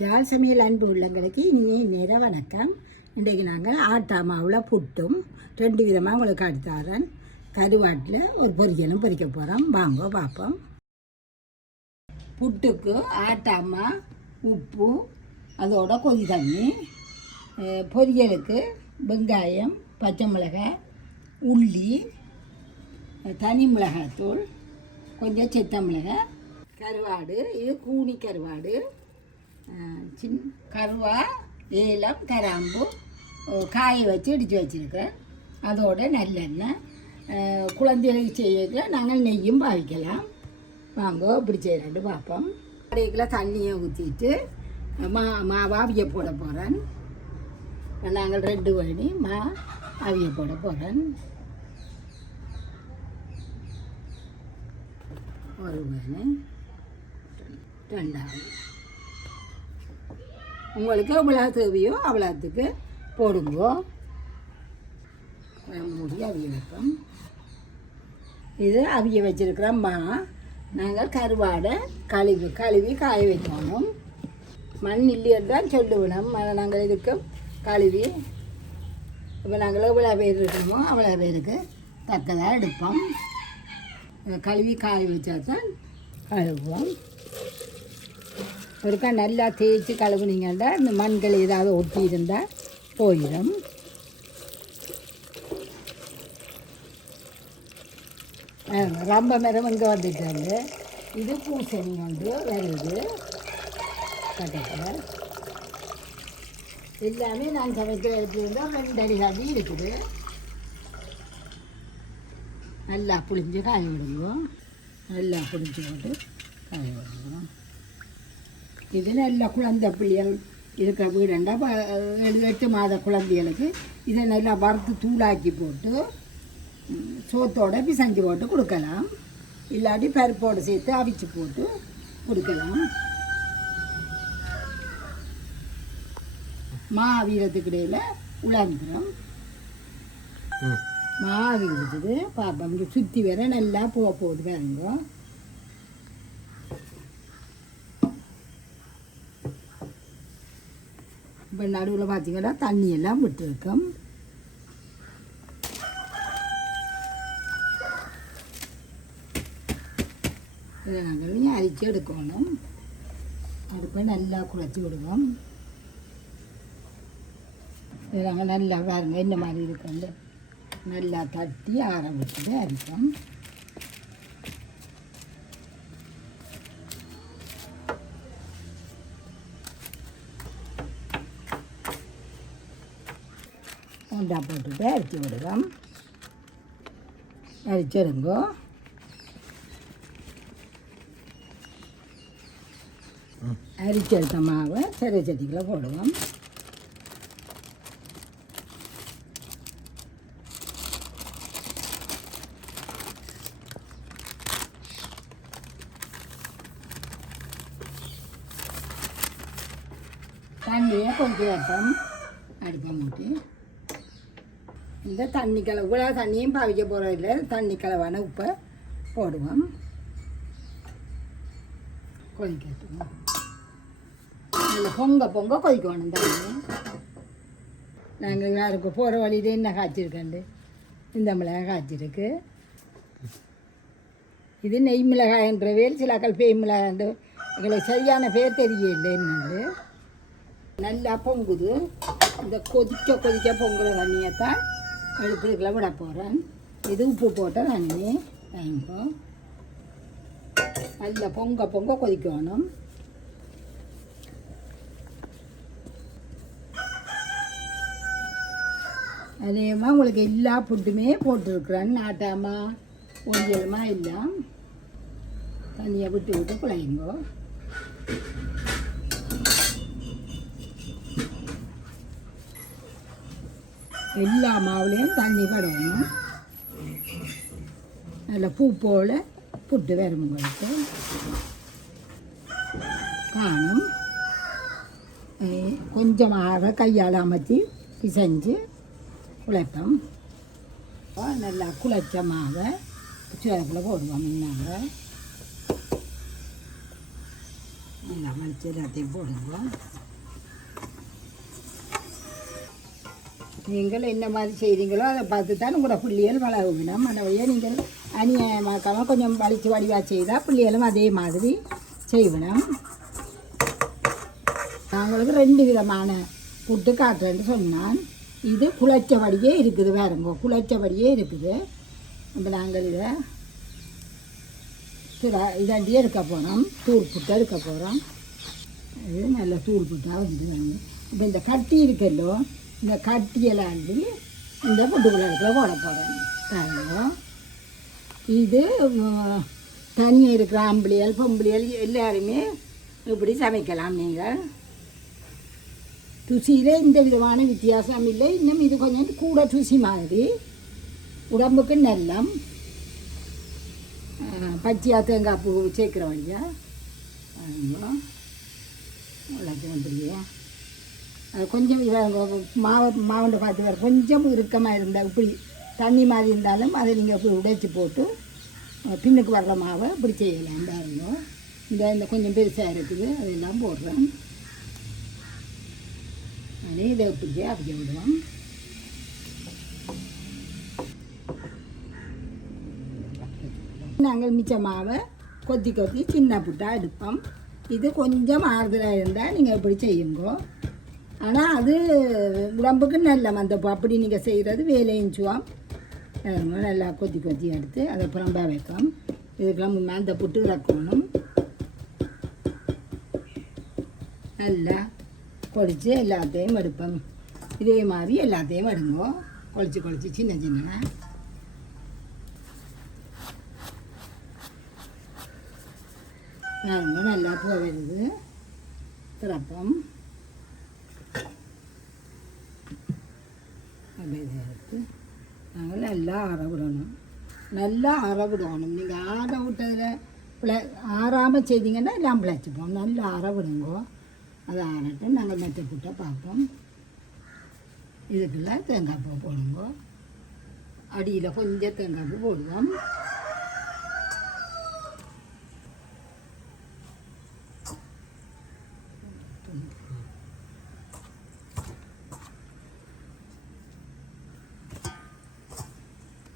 ஜால் சமையல் அன்பு உள்ளங்களுக்கு இனிய நேர வணக்கம். இன்றைக்கு நாங்கள் ஆட்டா மாவில் புட்டும் 2 விதமாக உங்களுக்கு அடுத்தாரன். கருவாட்டில் ஒரு பொரியலும் பொரிக்க போகிறோம். வாங்க பார்ப்போம். புட்டுக்கு ஆட்டாமா, உப்பு, அதோட கொதி தண்ணி. பொரியலுக்கு வெங்காயம், பச்சை மிளகாய், உள்ளி, தனி மிளகாய்த்தூள், கொஞ்சம் சித்த மிளகாய், கருவாடு. இது கூனி கருவாடு. கருவா, ஏலம், கராம்பு காய வச்சு இடித்து வச்சுருக்கேன். அதோட நல்லெண்ணெய். குழந்தைகளுக்கு செய்ய நாங்கள் நெய்யும் பாவிக்கலாம். வாங்க இப்படி செய்யலான்னு பார்ப்போம். கடைக்கில் தண்ணியை ஊற்றிட்டு மாவை அவிய போட போகிறேன். நாங்கள் 2 வழி அவிய போட போகிறேன். ஒரு வேணு 2 உங்களுக்கு எவ்வளோ தேவையோ அவ்வளோத்துக்கு போடுங்க. மூடி அவிய வைப்போம். இது அவிய வச்சுருக்கிற நாங்கள் கருவாடை கழுவி காய வைக்கணும். மண் இல்லையென்றால் சொல்லுவிடும். நாங்கள் இதுக்கு கழுவி இப்போ நாங்கள் எவ்வளோ பேர் இருக்கணுமோ அவ்வளோ பேருக்கு தக்கதாக எடுப்போம். கழுவி காய வச்சா தான் கழுவுவோம். ஒருக்கா நல்லா தேய்ச்சி கழுவுனீங்கன்னா இந்த மண்கள் ஏதாவது ஒட்டி இருந்தால் போயிடும். ரொம்ப மரம் இங்கே வந்துட்டாங்க. இது பூசணி வந்து வருது பக்கத்தில். எல்லாமே நான் சமைக்க எடுத்துருந்தால் 2 அடி காட்டி இருக்குது. நல்லா புளிஞ்சு காய விடுவோம். நல்லா புளிஞ்சு போட்டு காய விடுவோம். இது நல்லா குழந்தை பிள்ளைகள் இருக்கிற வீடுண்டா 7-8 மாத குழந்தைகளுக்கு இதை நல்லா வறுத்து தூளாக்கி போட்டு சோத்தோடு பிசைஞ்சு போட்டு கொடுக்கலாம். இல்லாட்டி பருப்போடு சேர்த்து அவிச்சு போட்டு கொடுக்கலாம். அவியறதுக்கு இடையில் உலர்ந்துடும். அவிடுறது பார்ப்போம். இங்கே சுற்றி வர நல்லா போகுது பாருங்க. இப்போ நடுவில் பார்த்தீங்கன்னா தண்ணியெல்லாம் விட்டுருக்கோம். இதை நாங்கள் அரிச்சு எடுக்கணும். அடுப்பை நல்லா குழச்சி விடுவோம். இதை நாங்கள் நல்லா பாருங்க இந்த மாதிரி இருக்கோம். நல்லா தட்டி ஆற வச்சுட்டு அரிப்போம். உண்டா போட்டுட்டு அரிச்சு விடுவோம். அரிச்சிடுங்கோ. அரிச்செடுத்த மாவை சிறை சட்டிக்குள்ள போடுவோம். தண்ணியை கொஞ்சம் வைப்போம். அடுப்பை மூட்டி இந்த தண்ணி கலவு தண்ணியும் பாவிக்க போகிறதில்ல. தண்ணி கலவான உப்பை போடுவோம். கொதிக்கட்டுவோம். நல்லா பொங்க கொதிக்கணும் தண்ணி. நாங்கள் யாருக்கு போகிற வழியில என்ன காய்ச்சிருக்கண்டு இந்த மிளகாய் காய்ச்சிருக்கு. இது நெய் மிளகாய்ன்ற பேர், சில பேய் மிளகாய்ன்ற எங்களுக்கு சரியான பேர் தெரியல. என்னது நல்லா பொங்குது. இந்த கொதிக்க பொங்குற தண்ணியை தான் எடுத்துக்கலாம் விட போகிறேன். இது உப்பு போட்ட தண்ணி. நல்லா பொங்க கொதிக்கணும். அதேமா உங்களுக்கு எல்லா புட்டுமே போட்டுருக்குறேன். ஆட்டாமா பொரியலுமா எல்லாம் தண்ணியை விட்டு குழையுங்கோ. எல்லா மாவுலேயும் தண்ணி படணும். நல்ல பூ போல் புட்டு வரும். உங்களுக்கு காணும். கொஞ்சமாக கையால் அமர்த்தி பிசைஞ்சு குழைப்போம். நல்லா குழைச்ச மாவை சேரக்குள்ள போடுவோம். நாங்கள் நல்லா வலிச்சு எல்லாத்தையும் போடுங்க. நீங்கள் என்ன மாதிரி செய்கிறீங்களோ அதை பார்த்து தான் உங்களோட பிள்ளைகள் வளர்க்கணும். மற்றபடியே நீங்கள் அநியாயமாக்காமல் கொஞ்சம் வலிச்சு வடிவாக செய்தால் பிள்ளைகளும் அதே மாதிரி செய்யணும். நாங்களுக்கு 2 விதமான புட்டு காட்டுறேன்னு சொன்னான். இது குழைச்சபடியே இருக்குது, வேறுங்கோ குழைச்சபடியே இருக்குது. இப்போ நாங்கள் இதாண்டியே எடுக்க போகிறோம், தூள் புட்டை எடுக்க போகிறோம். இது நல்ல தூள் புட்டாக வந்து வேணும். இப்போ இந்த கட்டி இருக்கல்லோ, இந்த கட்டியெல்லாம் அள்ளி இந்த புட்டுக்குள்ள இடத்துல போட போகிறேன். இது தனியாக இருக்கிற ஆம்பளியல் பொம்பளியல் எல்லாருமே இப்படி சமைக்கலாம். நீங்கள் ருசியில் எந்த விதமான வித்தியாசம் இல்லை. இன்னும் இது கொஞ்சம் கூட ருசி மாதிரி, உடம்புக்கு நல்லம். பச்சையாக தேங்காய் பூ சேர்க்குற வழியா அப்படியே அது கொஞ்சம் மாவண்டை பார்த்து வேறு கொஞ்சம் இறுக்கமாக இருந்தால் இப்படி தண்ணி மாதிரி இருந்தாலும் அதை நீங்கள் இப்படி உடைச்சி போட்டு பின்னுக்கு வர்ற மாவை இப்படி செய்யலாம். பாருங்க, இந்த கொஞ்சம் பெருசாக இருக்குது, அதெல்லாம் போடுறேன். அதே இதை இப்படியே அப்படியே விடுவோம். நாங்கள் மிச்ச மாவை கொத்தி கொத்தி சின்ன புட்டாக எடுப்போம். இது கொஞ்சம் ஆறுதலாக இருந்தால் நீங்கள் இப்படி செய்யுங்க. ஆனால் அது உடம்புக்கு நல்ல மந்தப்போ அப்படி நீங்கள் செய்கிறது வேலையிச்சுவோம். நல்லா கொத்தி கொத்தி எடுத்து அதை புறம்பா வைப்போம். இதுக்கெல்லாம் அந்த புட்டு இறக்கணும். நல்லா கொழித்து எல்லாத்தையும் எடுப்போம். இதே மாதிரி எல்லாத்தையும் எடுங்கோ. கொழித்து சின்ன சின்ன நல்லா பூ வருது. திறப்போம். அப்படியே எடுத்து நாங்கள் நல்லா அறவிடணும். நல்லா அறவிடணும். நீங்கள் ஆற விட்டதில் ஆறாமல் செய்தீங்கன்னா எல்லாம் பிழைச்சிப்போம். நல்லா அறவிடுங்கோ. அதை ஆறட்டும். நாங்கள் மெத்த புட்டை பார்ப்போம். இதுக்குள்ள தேங்காய் பூ போடுங்கோ. அடியில் கொஞ்சம் தேங்காய் பூ போடுவோம்.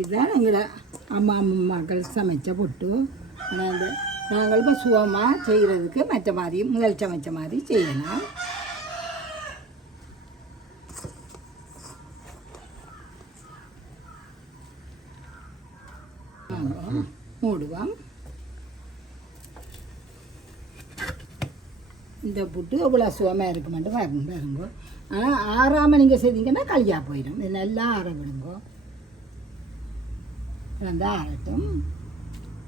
இதுதான் எங்களை அம்மாக்கள் சமைச்ச புட்டு. ஆனால் நாங்கள் இப்போ சுகமாக செய்கிறதுக்கு மற்ற மாதிரி முதல் சமைச்ச மாதிரி செய்யலாம். மூடுவோம். இந்த புட்டு இவ்வளோ சுகமாக இருக்க மாட்டோம் பாருங்க. ஆனால் ஆறாமல் நீங்கள் செய்தீங்கன்னா களியாக போயிடும். இது நல்லா ஆற விடுங்கோ. நல்லா ஆறட்டும்.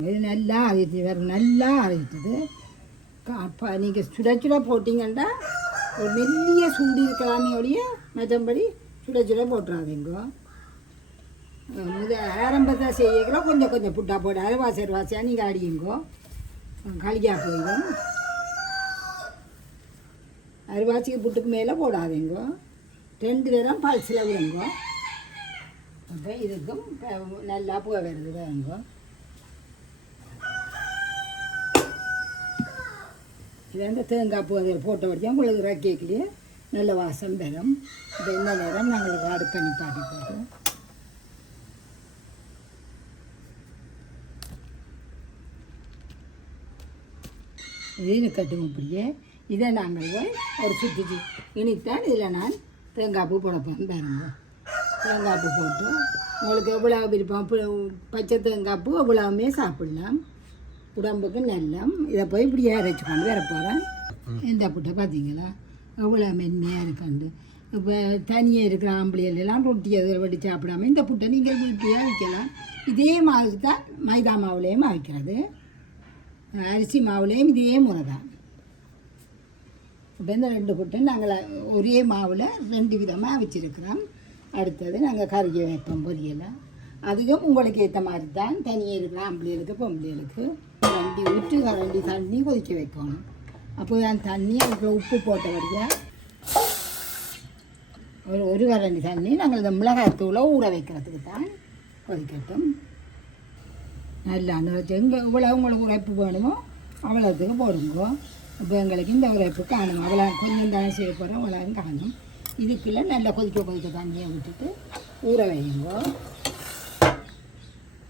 இது நல்லா அரைச்சி வேறு நல்லா அரைச்சிது. அப்போ நீங்கள் சுட போட்டிங்கன்னா ஒரு மெல்லிய சூடி இருக்கலாமே ஒழிய மற்றபடி சுட போட்டுறாதீங்கோ. ஆரம்பத்தை செய்யக்கூட கொஞ்சம் புட்டா போட்டு அரைவாசியாக நீங்கள் அடியுங்கோ. களியாக போயிடும். அரைவாசிக்கு புட்டுக்கு மேலே போடாதீங்கோ. 2 தரம் பல்சில் விடுங்கோ. அப்போ இதுக்கும் நல்லா பூ வருது வேணுங்கோ. இது வந்து தேங்காய் பூ அதில் போட்ட வரைக்கும் உங்களுக்கு ரக்கைக்குள்ளேயே நல்ல வாசம் பெறும். இப்போ இந்த நேரம் நாங்கள் அடுப்பை நிப்பாட்டி போட்டு இது கட்டும். இப்படியே இதை நாங்கள் போய் ஒரு சுற்றி இனித்தான் இதில் நான் தேங்காய் பூ போடப்போம். பாருங்க, தேங்காய் பூ போட்டு உங்களுக்கு எவ்வளோ விருப்பம் பச்சை தேங்காய் பூ எவ்வளவுமே சாப்பிடலாம். உடம்புக்கு நல்லம். இதை போய் இப்படியே அரைச்சி கொண்டு வர போகிறேன். இந்த புட்டை பார்த்தீங்களா எவ்வளோ மென்மையாக இருக்காண்டு. இப்போ தனியாக இருக்கிற ஆம்பளையெல்லாம் ரொட்டி அதில் வடி சாப்பிடாம இந்த புட்டை நீங்கள் வீட்டிலேயே வைக்கலாம். இதே மாதிரி தான் மைதா மாவுலேயும் வைக்கிறது, அரிசி மாவுலேயும் இதே முறை தான். இப்போ இந்த 2 புட்டும் நாங்கள் ஒரே மாவில் 2 விதமாக வச்சுருக்கிறோம். அடுத்தது நாங்கள் கறியை வைப்போம் பொரியலை. அதுவும் உங்களுக்கு ஏற்ற மாதிரி தான். தனியாக இருக்கிற ஆம்பளைகளுக்கு பொம்பளைகளுக்கு கரண்டி ஊற்றி கரண்டி தண்ணி கொதிக்க வைக்கணும். அப்போ அந்த தண்ணி அதுக்குள்ள உப்பு போட்டபடியாக ஒரு கரண்டி தண்ணி நாங்கள் இந்த மிளகாத்தூளை ஊற வைக்கிறதுக்கு தான் கொதிக்கட்டும். நல்லா எங்கே இவ்வளோ உங்களுக்கு உரைப்பு வேணுமோ அவ்வளோத்துக்கு போடுங்க. இப்போ எங்களுக்கு இந்த உரைப்பு காணும் அவ்வளோ கொஞ்சம் தானே செய்ய போகிறோம் அவ்வளோ காணும். இதுக்குள்ளே நல்லா கொதிக்க தண்ணியை விட்டுட்டு ஊற வைங்க.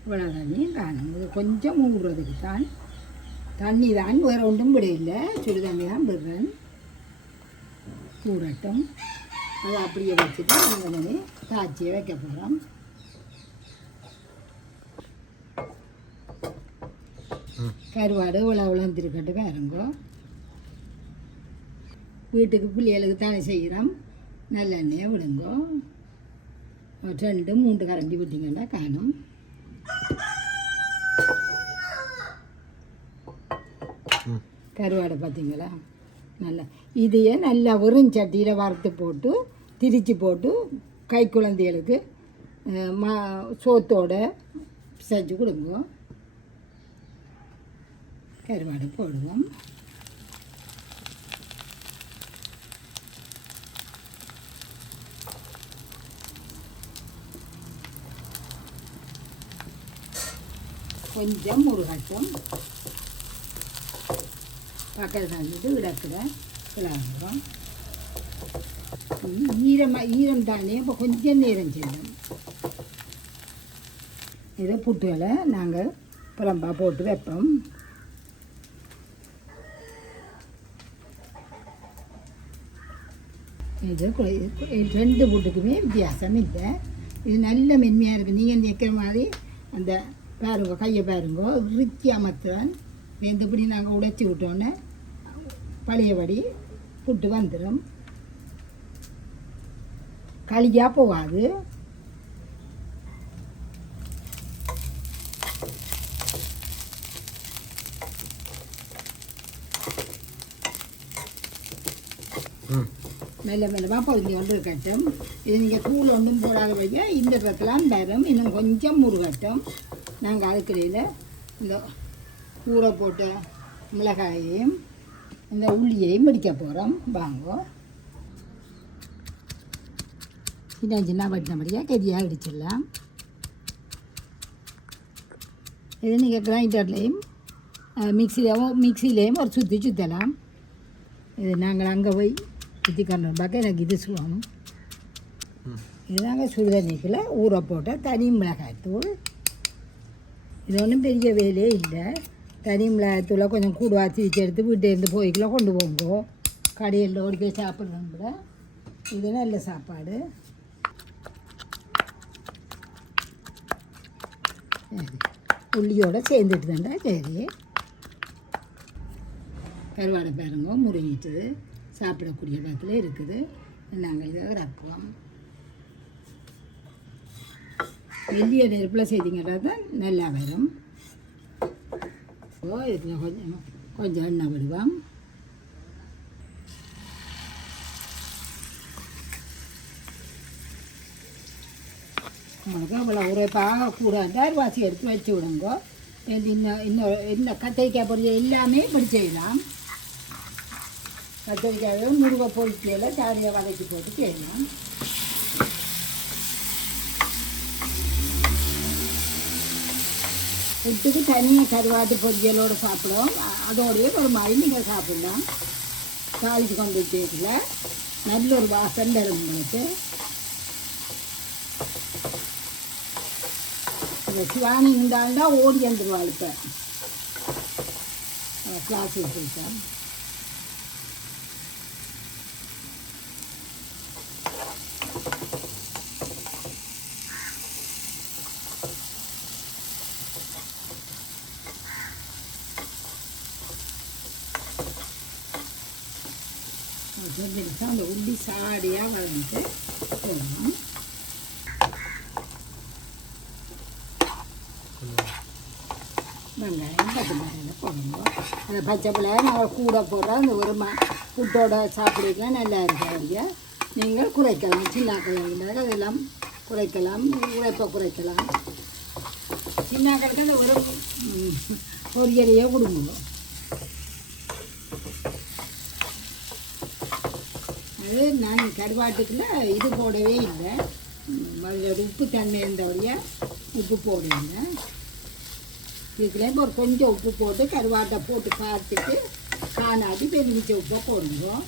இவ்வளோ தண்ணியும் காணும். இது கொஞ்சம் ஊறுறதுக்கு தான் தண்ணி தான், வேறு ஒன்றும் விட இல்லை, சுடு தண்ணி தான் விடுறேன். ஊறட்டும். அதை அப்படியே வச்சுட்டு நாங்கள் தாச்சியை வைக்க போகிறோம். கருவாடு உளந்துருக்கட்டு பாருங்கோ. வீட்டுக்கு பிள்ளைகளுக்கு தானே செய்கிறோம். நல்லெண்ணெயை விடுங்கோ. 2-3 கரண்டி விட்டிங்கன்னா காணும். கருவாடை பார்த்தீங்களா நல்லா இதையே நல்லா வெறும் சட்டியில் வறுத்து போட்டு திரிச்சு போட்டு கை குழந்தைகளுக்கு சோத்தோட செஞ்சு கொடுங்க. கருவாடு போடுவோம். கொஞ்சம் முருகட்டும். பக்கத்தில் வந்துட்டு விடக்கிட விளாடுறோம். ஈரம் தானே இப்போ கொஞ்சம் நேரம் செய்யணும். இதை புட்டுகளை நாங்கள் புலம்பா போட்டு வைப்போம். இது 2 புட்டுக்குமே வித்தியாசம் இல்லை. இது நல்ல மென்மையாக இருக்குது. நீங்கள் நிற்கிற மாதிரி அந்த பாருங்க, கையை பாருங்க, ரிச்சி அமர்த்துறேன். வெந்தபடி நாங்கள் உடைச்சி விட்டோன்னே பழையபடி புட்டு வந்துடும். களியாக போகாது. மெல்ல மெல்லமாக பொருந்தி கொண்டு இருக்கட்டும். இது நீங்கள் தூள் ஒன்றும் போடாத வழியா இந்த இடத்துலாம் வரும். இன்னும் கொஞ்சம் முருகட்டும். நாங்கள் அதுக்கிடையில் இந்த ஊற போட்ட மிளகாயையும் இந்த உள்ளியையும் பிடிக்க போகிறோம். வாங்கோ. சின்ன வட்டினபடியாக கெதியாக இடிச்சிடலாம். இது நீங்கள் கிரைண்டர்லேயும் மிக்சிலேயும் ஒரு சுற்றலாம். இது நாங்கள் அங்கே போய் சுற்றி பார்க்க எனக்கு இது சொல்லணும். இது நாங்கள் சுடுதண்ணிக்குள்ள ஊற போட்ட தனி மிளகாய் தூள். இது ஒன்றும் பெரிய வேலையே இல்லை. தனி மிளகாய்த்தூளை கொஞ்சம் கூடுவா திரிச்சு எடுத்து வீட்டிலேருந்து போய்க்குள்ள கொண்டு போங்கோ. கடையில் ஓடி போய் சாப்பிட்றோம் கூட. இது நல்ல சாப்பாடு. சரி, உள்ளியோடு சேர்ந்துட்டு தாண்டா. சரி, கருவாடை பாருங்க முருங்கிட்டு சாப்பிடக்கூடிய பக்கத்தில் இருக்குது. நாங்கள் இதை ரக்குவோம். மெல்லிய நெருப்பில் செய்திங்கன்னா தான் நல்லா வரும். இதுக்கு கொஞ்சம் எண்ணெய் விடுவோம். உங்களுக்கு இவ்வளோ உரைப்பாக கூட வாசி எடுத்து வச்சு விடுங்க. இன்னும் கத்திரிக்காய் பொரியல் எல்லாமே இப்படி செய்யலாம். கத்திரிக்காயை முருகை பொரிக்கையில் சாரியாக வதக்கி போட்டு செய்யலாம். புட்டுக்கு தனியாக கருவாட்டு பொரியலோடு சாப்பிடுவோம். அதோடைய ஒரு மாதிரி நீங்கள் சாப்பிடலாம். தாளித்து கொண்டு வச்சுக்கல நல்ல ஒரு வாசம் தரும் உங்களுக்கு. இந்த சிவானி இருந்தால்தான் ஓடி வந்துடுவாள். இப்போ கிளாஸ் வச்சுருக்கேன். அந்த உள்ளி சாடியாக வளர்ந்து போடணும். வெங்காயம் பச்சை மிளகாய் போடணும். அந்த பச்சை மிளகாய் நாங்கள் கூட போடுறோம். அந்த ஒரு புட்டோட சாப்பிடுக்கலாம் நல்லா இருக்காங்க. நீங்கள் குறைக்கலாம். சின்ன கிழங்கு அதெல்லாம் குறைக்கலாம். உழைப்பை குறைக்கலாம். சின்ன கிழங்கு அந்த ஒரு பொரியலையே கொடுங்க. அது நான் கருவாட்டுக்குள்ள இது போடவே இல்லை. அதில் உப்பு தன்மை இருந்தபடியாக உப்பு போடுவேங்க. இதுக்குள்ள ஒரு கொஞ்சம் உப்பு போட்டு கருவாட்டை போட்டு பார்த்துட்டு காணாதி பெருமிச்ச உப்பை போடுவோம்.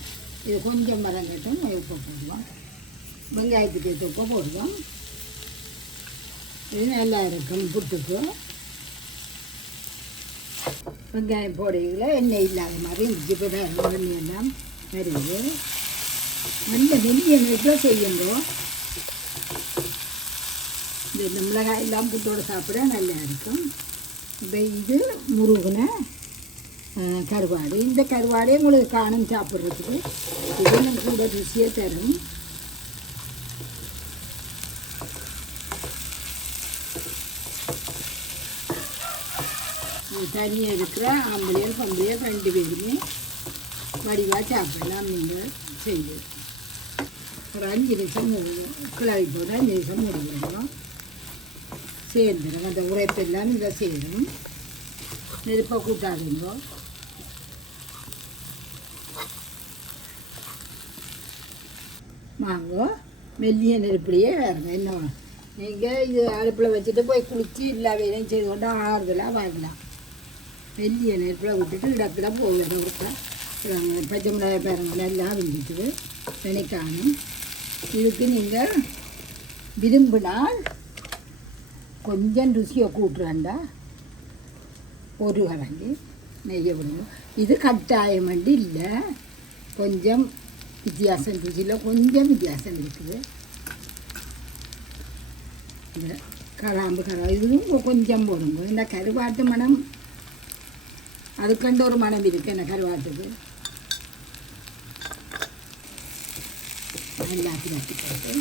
இது கொஞ்சம் மரங்கட்டும் உப்பை போடுவோம். வெங்காயத்துக்கு ஏற்ற உப்பை போடுவோம். இது நல்லா இருக்கும் புட்டுக்கு. வெங்காயம் போடுறதுல எண்ணெய் இல்லாத மாதிரி இருந்துச்சு. இப்போ எல்லாம் வருது. நல்ல நெல்லிய நெய்யில் செய்யுங்க. இந்த மிளகாய் எல்லாம் புட்டோடு சாப்பிட நல்லா இருக்கும். இப்போ இது முருகன கருவாடு. இந்த கருவாடே உங்களுக்கு காணும் சாப்பிட்றதுக்கு. இது நம்ம கூட ருசியை தரும். தனியாக இருக்கிற ஆம்பளையர் பொம்பளையர் 2 பேருமே வடிவாக சாப்பிடலாம். நீங்கள் செய்து ஒரு 5 நிமிஷம் கிளறி போட 5 நிமிஷம் மூடிவிடணும். சேர்ந்துடும். அந்த உரைப்பெல்லாம் இதை சேரும். நெருப்பை கூட்டாதுங்க. வாங்க மெல்லிய நெருப்புலையே வேறுங்க. என்ன நீங்கள் இது அடுப்பில் வச்சுட்டு போய் குளித்து எல்லா வேலையும் செய்து கொண்டு ஆறுதலாக வாங்கலாம். மெல்லிய நெருப்பில் விட்டுட்டு இடத்துல போகணும். விட்டா பச்சை மிளகாய் பேரங்கள் எல்லாம் விஞ்சிட்டு நினைக்காணும். இதுக்கு நீங்கள் விரும்பினால் கொஞ்சம் ருசியை கூட்டுறாண்டா ஒரு கரண்டி நெய்யை விடுங்க. இது கட்டாயம் வண்டி இல்லை. கொஞ்சம் வித்தியாசம் ருசியில் கொஞ்சம் வித்தியாசம் இருக்குது. இந்த கராம்பு இதுவும் கொஞ்சம் போடுங்க. இந்த கருவாட்டு மனம் அதுக்கண்டு ஒரு மனம் இருக்குது. இந்த கருவாட்டுக்கு எல்லாத்தையும் வச்சு போட்டு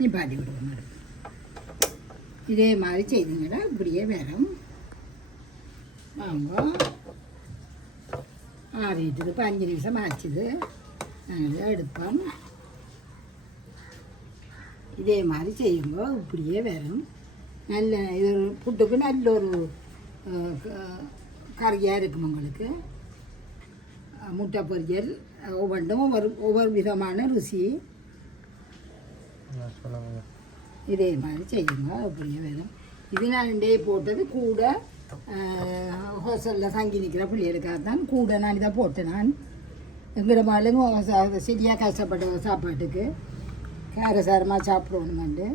நிப்பாட்டி விடுவோம். இதே மாதிரி செய்துங்கன்னா இப்படியே வரும். வாங்க ஆறிட்டுது. இப்போ 5 நிமிஷம் ஆச்சுது. நாங்கள் எடுப்போம். இதே மாதிரி செய்யுங்க. இப்படியே வரும். நல்ல இது புட்டுக்கு நல்ல ஒரு கறியாக இருக்கும். உங்களுக்கு முட்டை பொரியல் ஒவ்வொன்றும் ஒவ்வொரு விதமான ருசி. இதே மாதிரி செய்யுங்க. அப்படியே வேணும். இது நான் போட்டது கூட ஹோட்டலில் தங்கி நிற்கிற பிள்ளைகளுக்காக தான் கூட நான் இதை போட்டேன். நான் எங்களோட மாலுங்க சரியாக கஷ்டப்பட்ட சாப்பாட்டுக்கு காரசாரமாக சாப்பிடணுமெண்டு